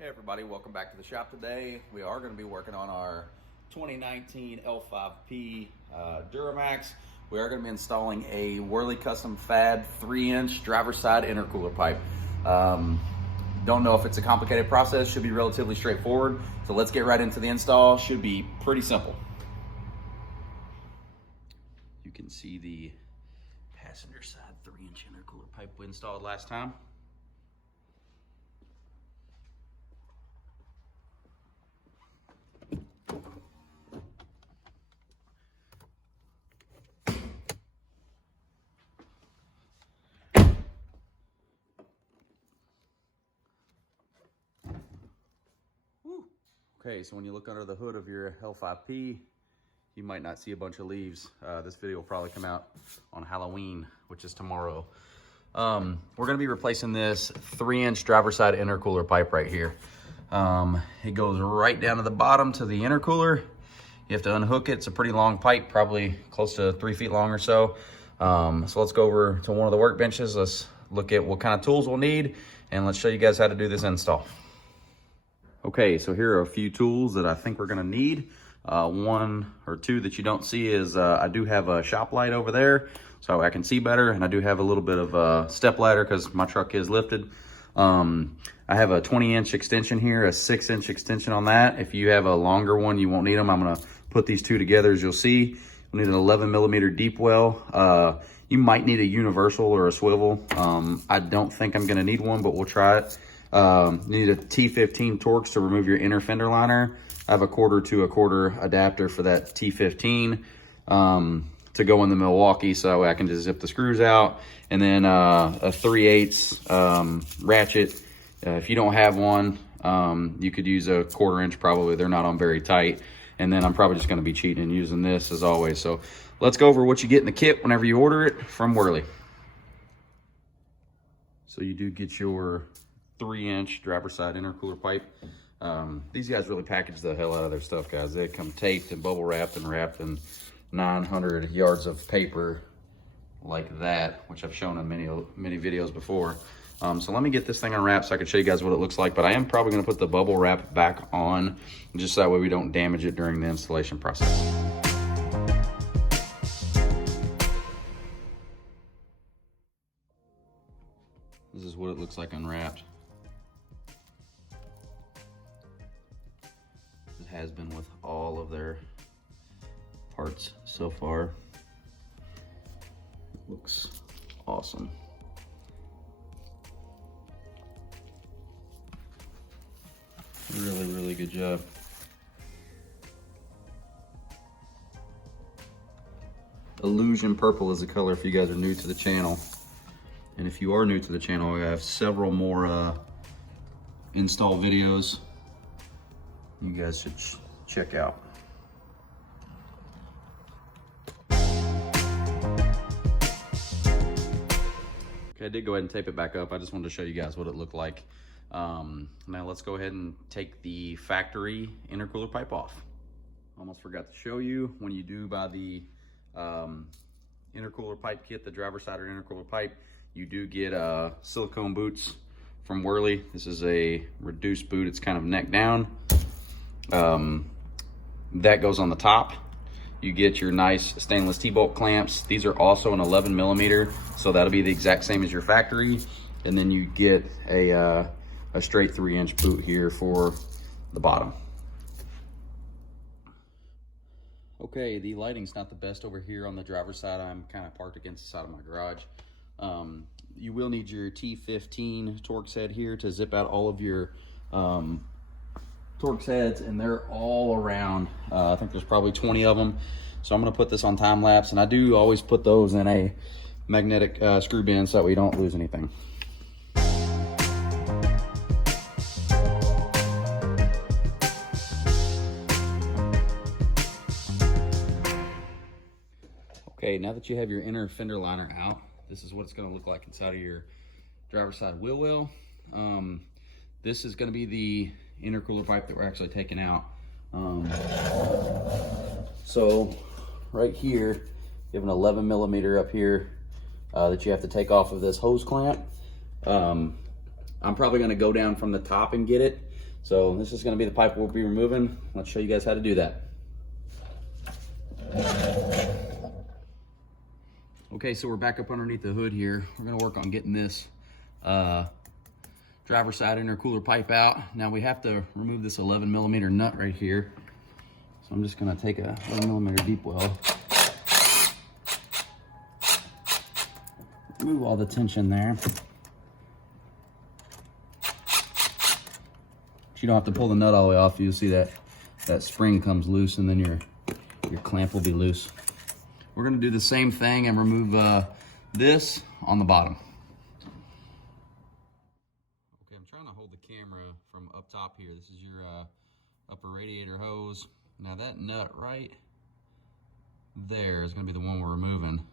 Hey everybody, welcome back to the shop today. We are going to be working on our 2019 L5P Duramax. We are going to be installing a Wehrli custom FAD 3-inch driver's side intercooler pipe. Don't know if it's a complicated process, should be relatively straightforward. So let's get right into the install, should be pretty simple. You can see the passenger side 3-inch intercooler pipe we installed last time. Okay, so when you look under the hood of your L5P, you might not see a bunch of leaves. This video will probably come out on Halloween, which is tomorrow. We're gonna be replacing this 3-inch driver side intercooler pipe right here. It goes right down to the bottom to the intercooler. You have to unhook it. It's a pretty long pipe, probably close to 3 feet long or so. So let's go over to one of the workbenches. Let's look at what kind of tools we'll need, and let's show you guys how to do this install. Okay, so here are a few tools that I think we're gonna need. One or two that you don't see is I do have a shop light over there so I can see better, and I do have a little bit of a step ladder because my truck is lifted. I have a 20-inch extension here, a 6-inch extension on that. If you have a longer one, you won't need them. I'm gonna put these two together as you'll see. We need an 11mm deep well. You might need a universal or a swivel. I don't think I'm gonna need one, but we'll try it. You need a T15 Torx to remove your inner fender liner. I have a 1/4 to 1/4 adapter for that T15 to go in the Milwaukee, so that way I can just zip the screws out. And then a 3/8 ratchet. If you don't have one, you could use a 1/4 inch probably. They're not on very tight. And then I'm probably just gonna be cheating and using this as always. So let's go over what you get in the kit whenever you order it from Wehrli. So you do get your 3-inch driver side intercooler pipe. These guys really package the hell out of their stuff, guys. They come taped and bubble wrapped in 900 yards of paper like that, which I've shown in many videos before. So let me get this thing unwrapped so I can show you guys what it looks like, but I am probably gonna put the bubble wrap back on just so that way we don't damage it during the installation process. This is what it looks like unwrapped. It has been with all of their parts so far. It looks awesome. Really good job. Illusion purple is the color if you guys are new to the channel. And if you are new to the channel, I have several more install videos you guys should check out. Okay, I did go ahead and tape it back up. I just wanted to show you guys what it looked like. Now let's go ahead and take the factory intercooler pipe off. Almost forgot to show you, when you do buy the intercooler pipe kit, the driver side intercooler pipe, you do get silicone boots from Wehrli. This is a reduced boot. It's kind of neck down. That goes on the top. You get your nice stainless T-bolt clamps. These are also an 11mm, so that'll be the exact same as your factory. And then you get a straight 3-inch boot here for the bottom. Okay, the lighting's not the best over here on the driver's side. I'm kind of parked against the side of my garage. You will need your T15 Torx head here to zip out all of your Torx heads, and they're all around. I think there's probably 20 of them. So I'm gonna put this on time lapse, and I do always put those in a magnetic screw bin so that we don't lose anything. Okay, now that you have your inner fender liner out, this is what it's gonna look like inside of your driver's side wheel well. This is gonna be the intercooler pipe that we're actually taking out. So right here, you have an 11mm up here that you have to take off of this hose clamp. I'm probably gonna go down from the top and get it. So this is gonna be the pipe we'll be removing. Let's show you guys how to do that. Okay, so we're back up underneath the hood here. We're gonna work on getting this driver side intercooler pipe out. Now we have to remove this 11 millimeter nut right here. So I'm just gonna take a 11 millimeter deep well. Remove all the tension there. You don't have to pull the nut all the way off. You'll see that spring comes loose, and then your clamp will be loose. We're gonna do the same thing and remove this on the bottom. Okay, I'm trying to hold the camera from up top here. This is your upper radiator hose. Now that nut right there is gonna be the one we're removing.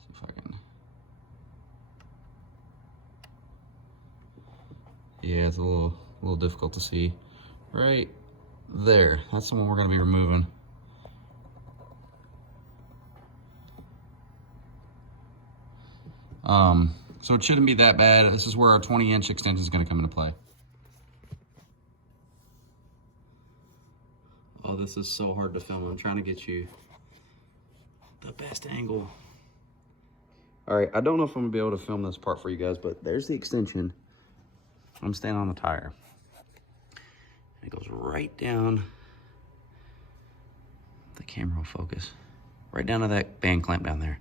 See if I can. Yeah, it's a little difficult to see. Right there, that's the one we're gonna be removing. So it shouldn't be that bad. This is where our 20-inch extension is gonna come into play. Oh, this is so hard to film. I'm trying to get you the best angle. All right, I don't know if I'm gonna be able to film this part for you guys, but there's the extension. I'm standing on the tire. It goes right down, the camera will focus, right down to that band clamp down there.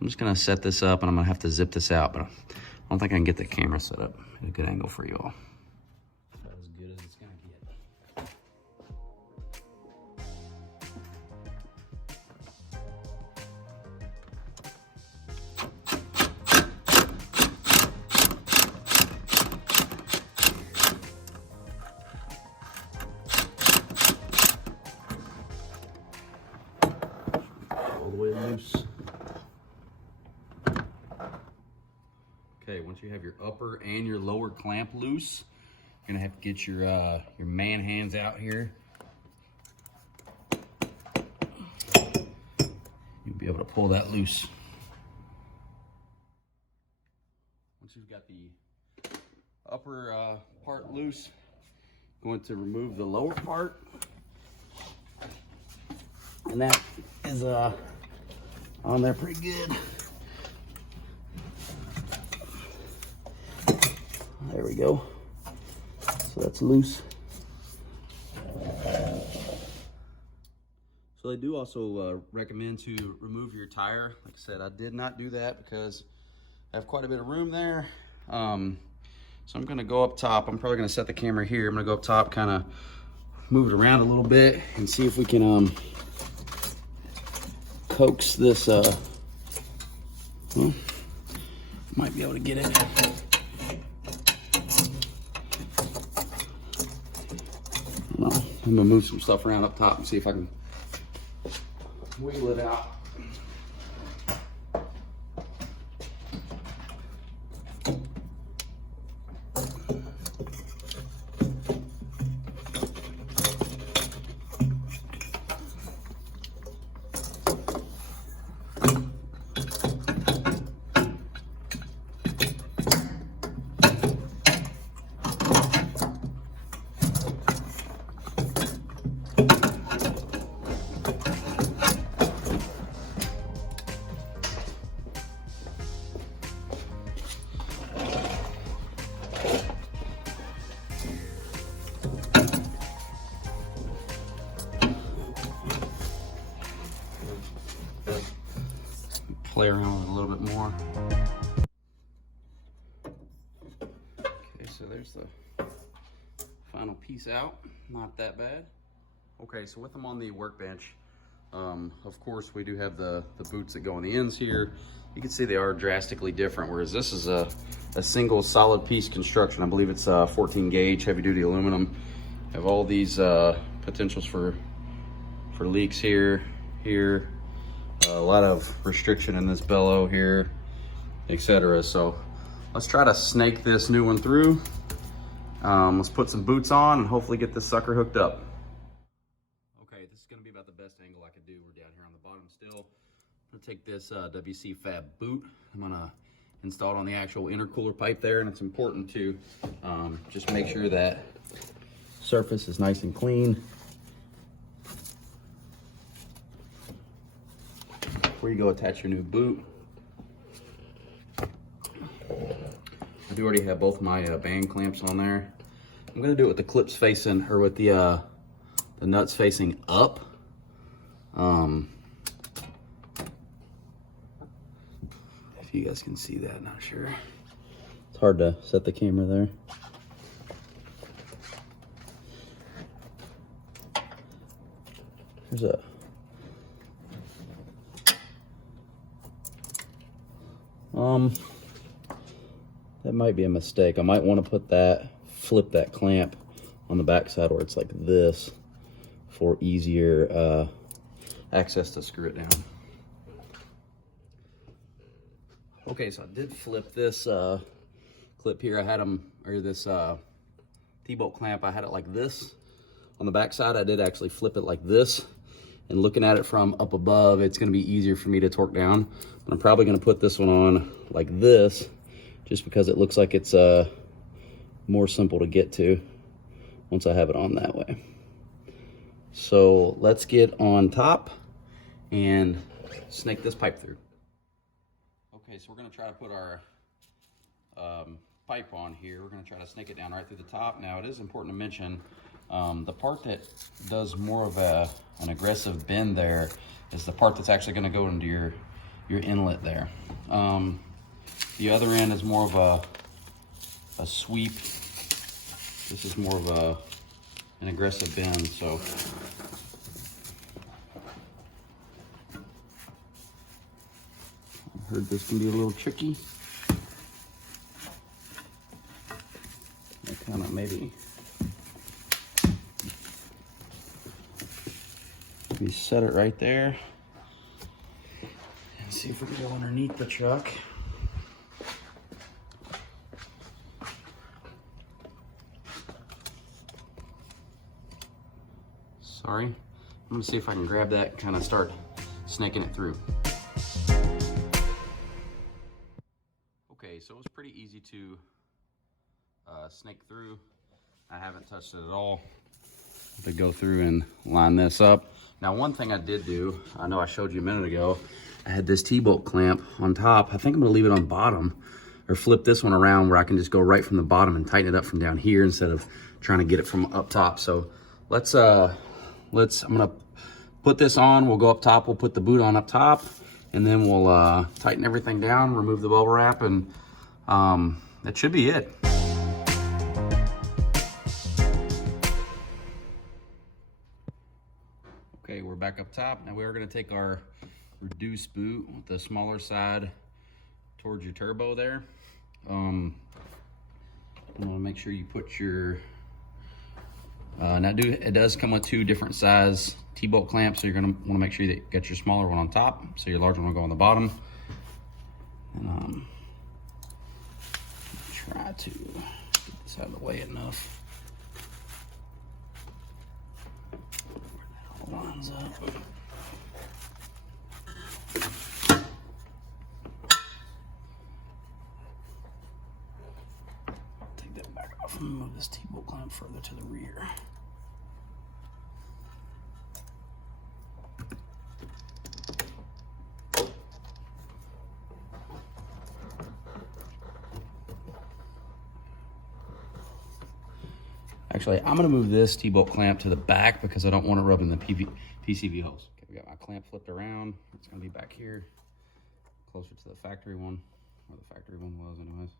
I'm just gonna set this up and I'm gonna have to zip this out, but I don't think I can get the camera set up at a good angle for you all. About as good as it's gonna get. All the way loose. Okay, once you have your upper and your lower clamp loose, you're gonna have to get your man hands out here. You'll be able to pull that loose. Once you've got the upper part loose, going to remove the lower part, and that is on there pretty good. There we go. So that's loose. So they do also recommend to remove your tire. Like I said, I did not do that because I have quite a bit of room there. So I'm gonna go up top. I'm probably gonna set the camera here. I'm gonna go up top, kind of move it around a little bit and see if we can coax this, well, might be able to get it. I'm gonna move some stuff around up top and see if I can wheel it out. Play around with it a little bit more. Okay, so there's the final piece out. Not that bad. Okay, so with them on the workbench, of course we do have the boots that go on the ends here. You can see they are drastically different, whereas this is a single solid piece construction. I believe it's 14 gauge heavy duty aluminum. Have all these potentials for leaks here. A lot of restriction in this bellow here, etc. So let's try to snake this new one through. Let's put some boots on and hopefully get this sucker hooked up. Okay, this is gonna be about the best angle I could do. We're down here on the bottom still. I'm gonna take this WC Fab boot. I'm gonna install it on the actual intercooler pipe there, and it's important to just make sure that surface is nice and clean. Before you go attach your new boot, I do already have both my band clamps on there. I'm gonna do it with the clips facing, or with the nuts facing up. If you guys can see that, not sure. It's hard to set the camera there. There's a that might be a mistake. I might want to flip that clamp on the back side where it's like this for easier access to screw it down. Okay, so I did flip this clip here. I had them, or this T-bolt clamp, I had it like this. On the back side, I did actually flip it like this. And looking at it from up above, it's gonna be easier for me to torque down. But I'm probably gonna put this one on like this, just because it looks like it's more simple to get to once I have it on that way. So let's get on top and snake this pipe through. Okay, so we're gonna try to put our pipe on here. We're gonna try to snake it down right through the top. Now it is important to mention, the part that does more of an aggressive bend there is the part that's actually gonna go into your inlet there. The other end is more of a sweep. This is more of an aggressive bend, so. I heard this can be a little tricky. I kind of maybe set it right there and see if we can go underneath the truck. Sorry, I'm gonna see if I can grab that and kind of start snaking it through. Okay, so it was pretty easy to snake through. I haven't touched it at all. To go through and line this up. Now, one thing I did do, I know I showed you a minute ago, I had this T-bolt clamp on top. I think I'm gonna leave it on bottom, or flip this one around where I can just go right from the bottom and tighten it up from down here instead of trying to get it from up top. So I'm gonna put this on, we'll go up top, we'll put the boot on up top, and then we'll tighten everything down, remove the bubble wrap, and that should be it. Okay, we're back up top. Now we're gonna take our reduced boot with the smaller side towards your turbo there. You wanna make sure you put your, it does come with 2 different size T-bolt clamps, so you're gonna wanna make sure that you get your smaller one on top, so your larger one will go on the bottom. And try to get this out of the way enough. Lines up. Take that back off and move this T-bolt clamp further to the rear. Actually, I'm gonna move this T-bolt clamp to the back because I don't want it rubbing the PCV hose. Okay, we got my clamp flipped around. It's gonna be back here, closer to the factory one, where the factory one was anyways.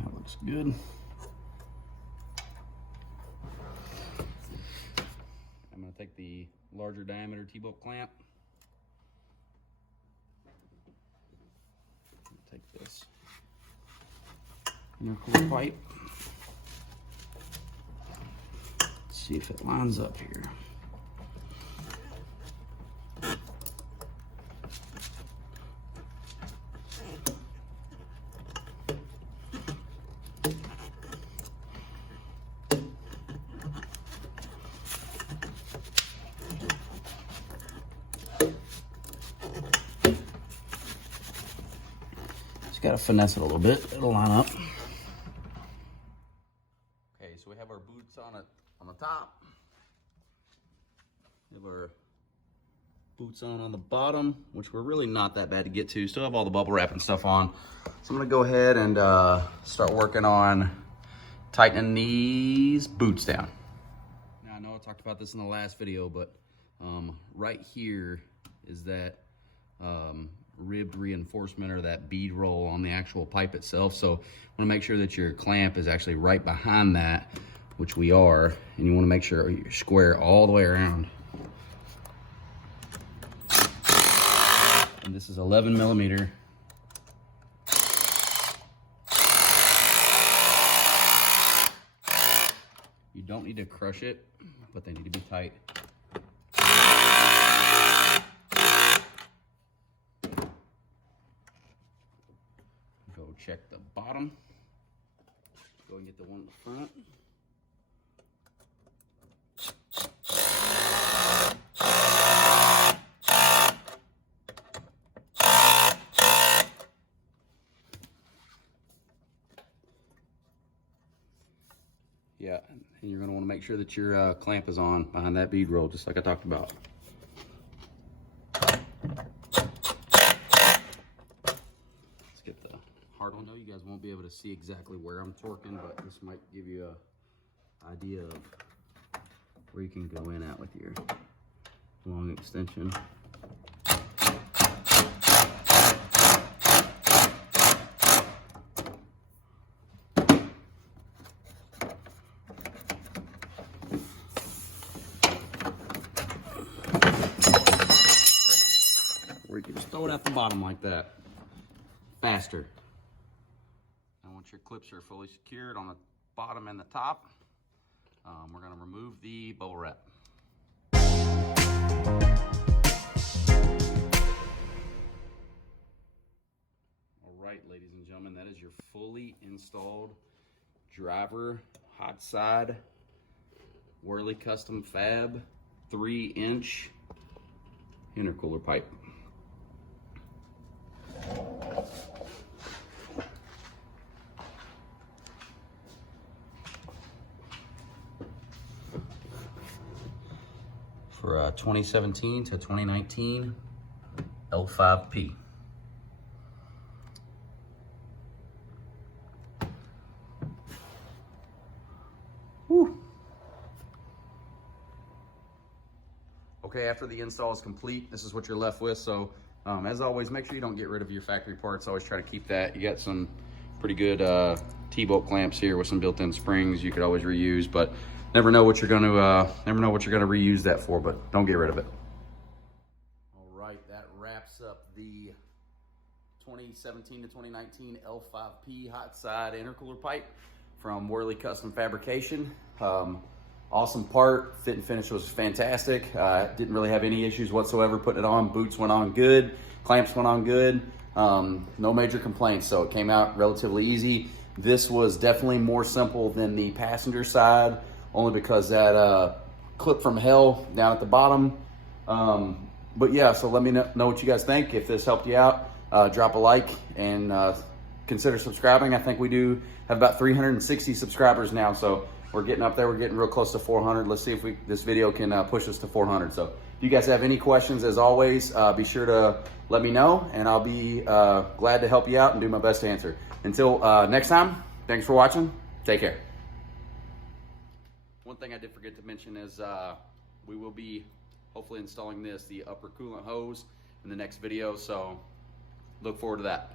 That looks good. I'm gonna take the larger diameter T-bolt clamp. Take this intercooler pipe. Let's see if it lines up here. gotta finesse it a little bit. It'll line up. Okay, so we have our boots on the top. We have our boots on the bottom, which we're really not that bad to get to. Still have all the bubble wrap and stuff on. So I'm gonna go ahead and start working on tightening these boots down. Now I know I talked about this in the last video, but right here is that ribbed reinforcement, or that bead roll on the actual pipe itself. So I wanna make sure that your clamp is actually right behind that, which we are, and you wanna make sure you're square all the way around. And this is 11 millimeter. You don't need to crush it, but they need to be tight. Go check the bottom. Go and get the one in the front. Yeah, and you're gonna wanna make sure that your clamp is on behind that bead roll, just like I talked about. Let's get the hard one. I know you guys won't be able to see exactly where I'm torquing, but this might give you an idea of where you can go in at with your long extension. Or you can just throw it at the bottom like that. Faster. Now once your clips are fully secured on the bottom and the top, we're going to remove the bubble wrap. All right, ladies and gentlemen, that is your fully installed driver hot side Wehrli custom fab 3-inch intercooler pipe. For 2017 to 2019 L5P. Whew. Okay, after the install is complete, this is what you're left with. So as always, make sure you don't get rid of your factory parts. Always try to keep that. You got some pretty good T-bolt clamps here with some built-in springs you could always reuse, but never know what you're gonna reuse that for, but don't get rid of it. All right, that wraps up the 2017 to 2019 L5P hot side intercooler pipe from Wehrli Custom Fabrication. Awesome part, fit and finish was fantastic. Didn't really have any issues whatsoever putting it on. Boots went on good, clamps went on good. No major complaints, so it came out relatively easy. This was definitely more simple than the passenger side, only because that clip from hell down at the bottom. But yeah, so let me know what you guys think. If this helped you out, drop a like and consider subscribing. I think we do have about 360 subscribers now, so we're getting up there. We're getting real close to 400. Let's see if this video can push us to 400. So if you guys have any questions, as always, be sure to let me know, and I'll be glad to help you out and do my best to answer. Until next time, thanks for watching. Take care. One thing I did forget to mention is we will be hopefully installing the upper coolant hose in the next video, so look forward to that.